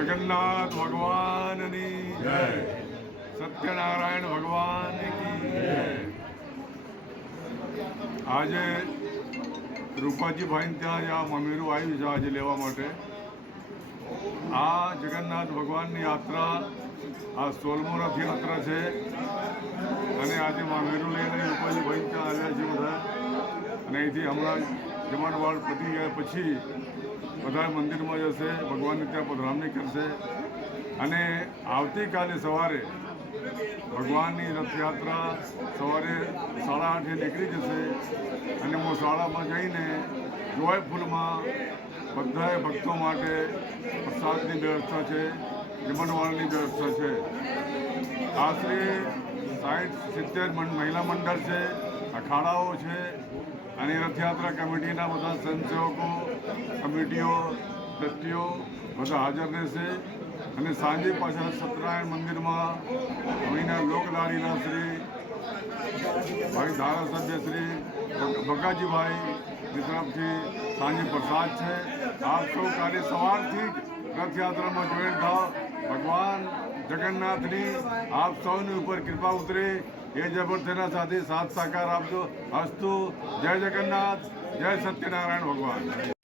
जगन्नाथ भगवान की जय, सत्यनारायण भगवान की जय। आज रूपाजी भाई ત્યાં આ મમેરું આવ્યું છે આજે લેવા માટે। આ જગન્નાથ ભગવાનની યાત્રા આ 16મો રથયાત્રા છે અને આજે મમેરું લઈને રૂપાજી ભાઈ ત્યાં આવ્યા છે બધા અને અહીંથી હમણાં જમણવાર પતી ગયા પછી બધા મંદિરમાં જશે, ભગવાનને ત્યાં પધરામણી કરશે અને આવતીકાલે સવારે ભગવાનની રથયાત્રા સવારે 8:30 નીકળી જશે અને હું શાળામાં જઈને જોયફુલમાં બધાએ ભક્તો માટે પ્રસાદની વ્યવસ્થા છે, જમણવારની વ્યવસ્થા છે। આશરે 60-70 મહિલા મંડળ છે, અખાડાઓ છે અને રથયાત્રા કમિટીના બધા સ્વયંસેવકો, કમિટીઓ, ટ્રસ્ટીઓ બધા હાજર રહેશે અને સાંજે પાછા સત્યનારાયણ મંદિરમાં અહીંના લોકલાડીલા શ્રી ભાઈ ધારાસભ્ય શ્રી ભગાજીભાઈની તરફથી સાંજે પ્રસાદ છે। આપ સૌ કાલે સવારથી જ રથયાત્રામાં જોઈન થાવ। ભગવાન જગન્નાથની આપ સૌની ઉપર કૃપા ઉતરે એ જબરદસ્તીના સાથે સાથ સહકાર આપજો। અસ્તુ। જય જગન્નાથ, જય સત્યનારાયણ ભગવાન।